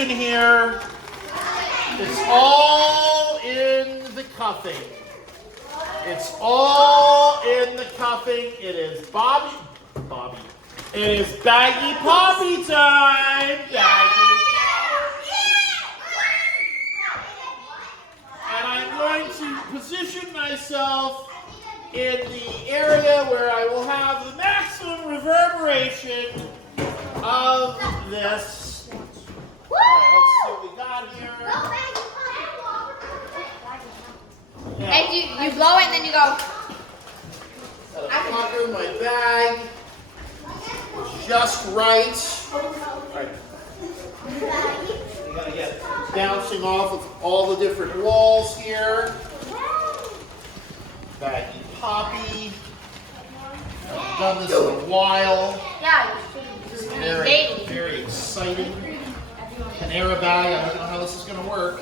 In here, it's all in the cuffing. It's all in the cuffing. It is Bobby. It is Baggie Poppie time. Baggie. And I'm going to position myself in the area where I will have the maximum reverberation of this. All right, let's see what we got here. Yeah. And you blow it and then you go. Gotta pucker my bag just right. Alright. You gotta get bouncing off of all the different walls here. Baggie Poppie. I've done this in a while. Yeah. Very exciting. Panera bag. I don't know how this is going to work.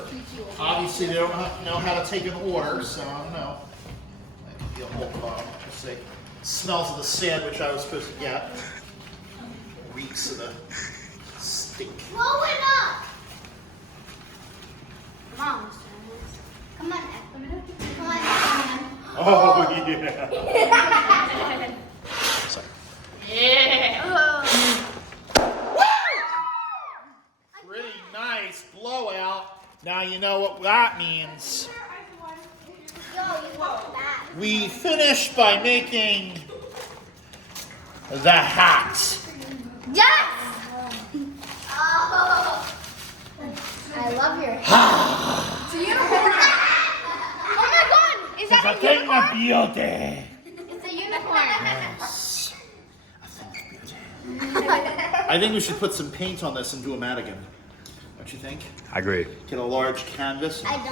Obviously, they don't know how to take an order, so I don't know. That could be a whole problem. Let's see. Smells of the sandwich I was supposed to get. Reeks of the stink. Blow it up! Mom. Come on, come on. Oh, yeah. Sorry. Yeah. Pretty nice blowout. Now you know what that means. We finished by making the hat. Yes! Oh. I love your Ah, It's a unicorn. Oh my god! Is that a unicorn? beauty. It's a unicorn. Yes. A thing of beauty. I think we should put some paint on this and do a mat again. Don't you think? I agree. Get a large canvas. I don't.